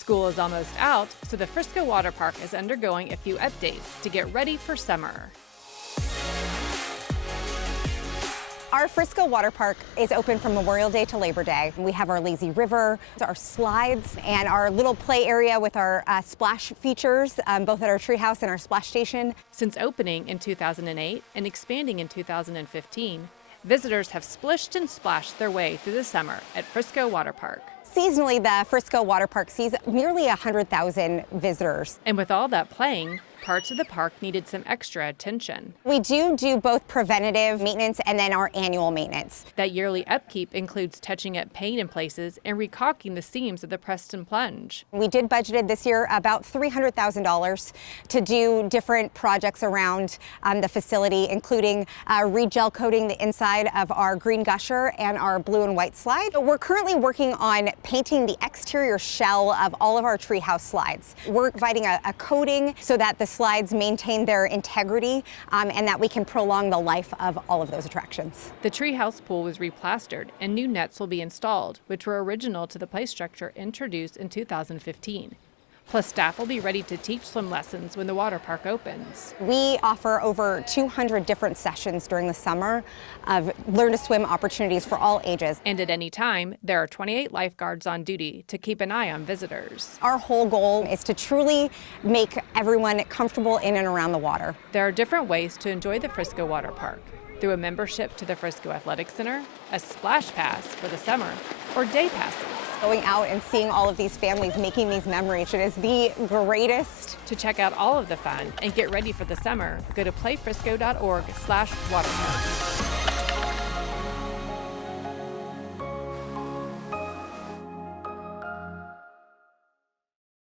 School is almost out, so the Frisco Water Park is undergoing a few updates to get ready for summer. Our Frisco Water Park is open from Memorial Day to Labor Day. We have our lazy river, our slides, and our little play area with our splash features, both at our treehouse and our splash station. Since opening in 2008 and expanding in 2015, visitors have splished and splashed their way through the summer at Frisco Water Park. Seasonally, the Frisco Water Park sees nearly 100,000 visitors. And with all that playing, parts of the park needed some extra attention. We do both preventative maintenance and then our annual maintenance. That yearly upkeep includes touching up paint in places and recaulking the seams of the Preston Plunge. We did budgeted this year about $300,000 to do different projects around the facility, including re-gel coating the inside of our green gusher and our blue and white slide. We're currently working on painting the exterior shell of all of our treehouse slides. We're providing a coating so that the slides maintain their integrity and that we can prolong the life of all of those attractions. The treehouse pool was replastered and new nets will be installed, which were original to the play structure introduced in 2015. Plus, staff will be ready to teach swim lessons when the water park opens. We offer over 200 different sessions during the summer of learn to swim opportunities for all ages. And at any time, there are 28 lifeguards on duty to keep an eye on visitors. Our whole goal is to truly make everyone comfortable in and around the water. There are different ways to enjoy the Frisco Water Park: through a membership to the Frisco Athletic Center, a splash pass for the summer, or day passes. Going out and seeing all of these families making these memories, it is the greatest. To check out all of the fun and get ready for the summer, go to playfrisco.org/waterpark.